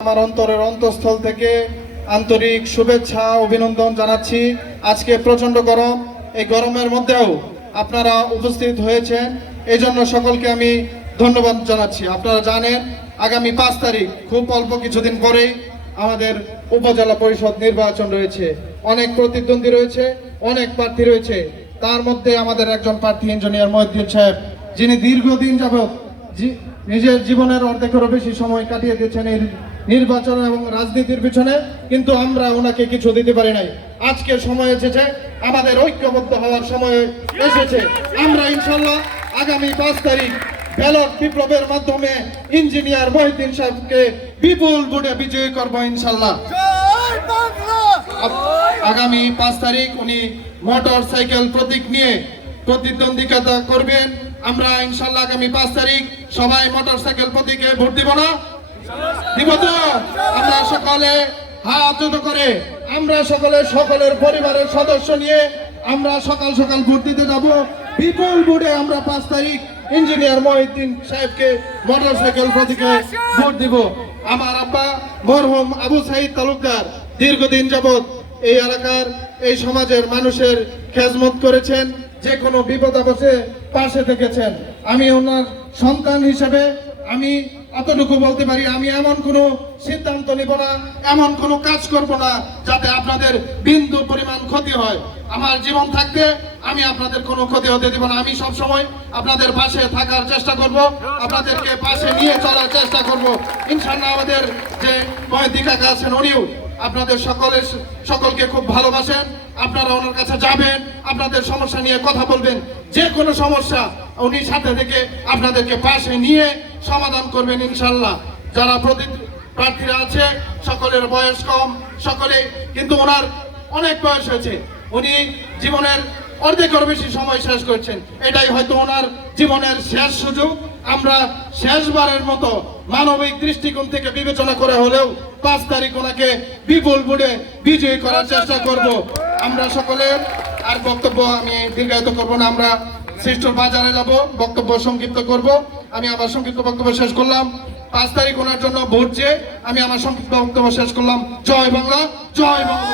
আমার অন্তরের অন্তঃস্থল থেকে আন্তরিক শুভেচ্ছা অভিনন্দন জানাচ্ছি। আজকে প্রচন্ড গরম, এই গরমের মধ্যেও আপনারা উপস্থিত হয়েছেন, এই জন্য সকলকে আমি ধন্যবাদ জানাচ্ছি। আপনারা জানেন আগামী 5 তারিখ খুব অল্প কিছুদিন পরেই আমাদের উপজেলা পরিষদ নির্বাচন রয়েছে। অনেক প্রতিদ্বন্দ্বী রয়েছে, অনেক প্রার্থী রয়েছে। তার মধ্যে আমাদের একজন প্রার্থী ইঞ্জিনিয়ার মহিউদ্দিন সাহেব, যিনি দীর্ঘদিন যাবৎ নিজের জীবনের অর্ধেকেরও বেশি সময় কাটিয়ে দিয়েছেন এই নির্বাচন এবং রাজনীতির পিছনে, কিন্তু আমরা ওনাকে কিছু দিতে পারি নাই। আজকে সময় এসেছে, আমাদের ঐক্যবদ্ধ হওয়ার সময় এসেছে। আমরা ইনশাল্লাহ আগামী 5 তারিখ ব্যালট বিপ্লবের মাধ্যমে ইঞ্জিনিয়ার মহিউদ্দিন সাহেবকে বিপুল ভোটে বিজয়ী করব ইনশাল্লাহ। আগামী 5 তারিখ উনি মোটর সাইকেল প্রতীক নিয়ে প্রতিদ্বন্দ্বিতা করবেন। আমরা ইনশাল্লাহ আগামী 5 তারিখ সবাই মোটর সাইকেল প্রতীকে ভোট দিব না? দিব তো? আমরা সকলে হাত জোট করে আমরা সকলের পরিবারের সদস্য নিয়ে আমরা সকাল সকাল ভোট দিতে যাব। বিপুল ভোটে আমরা 5 তারিখ ইঞ্জিনিয়ার মহিউদ্দিন সাহেবকে মোটর সাইকেল প্রতীকে ভোট দিব। আমার আব্বা মরহুম আবু সাইদ তালুকদার দীর্ঘদিন যাবৎ এই এলাকার এই সমাজের মানুষের খেদমত করেছেন, যে কোনো বিপদ আপদে পাশে থেকেছেন। আমি ওনার সন্তান হিসেবে আমি এতটুকু বলতে পারি, আমি এমন কোনো সিদ্ধান্ত নিব না, এমন কোনো কাজ করব না যাতে আপনাদের বিন্দু পরিমাণ ক্ষতি হয়। আমার জীবন থাকতে আমি আপনাদের কোনো ক্ষতি হতে দেব না। আমি সব সময় আপনাদের পাশে থাকার চেষ্টা করব, আপনাদেরকে পাশে নিয়ে চলার চেষ্টা করব ইনশাআল্লাহ। আমাদের যে মহিউদ্দিন কাকা আছেন, উনিও আপনাদের সকলকে খুব ভালোবাসেন। আপনারা ওনার কাছে যাবেন, আপনাদের সমস্যা নিয়ে কথা বলবেন, যে কোনো সমস্যা উনি সাথে থেকে আপনাদেরকে পাশে নিয়ে সমাধান করবেন ইনশাল্লাহ। যারা প্রার্থীরা আছে সকলের বয়স কম, সকলে কিন্তু ওনার অনেক বয়স হয়েছে, উনি জীবনের অর্ধেকের বেশি সময় শেষ করছেন। এটাই হয়তো ওনার জীবনের শেষ সুযোগ। আমরা শেষবারের মতো মানবিক দৃষ্টিকোণ থেকে বিবেচনা করে হলেও 5 তারিখ ওনাকে বিপুল ভোটে বিজয়ী করার চেষ্টা করব। আমরা সকলের আর বক্তব্য আমি দীর্ঘায়িত করব না, আমরা সৃষ্টির বাজারে যাব, বক্তব্য সংক্ষিপ্ত করব। আমি আমার সংক্ষিপ্ত বক্তব্য শেষ করলাম। 5 তারিখ ওনার জন্য ভোট চেয়ে আমি আমার সংক্ষিপ্ত বক্তব্য শেষ করলাম। জয় বাংলা, জয় বাংলা।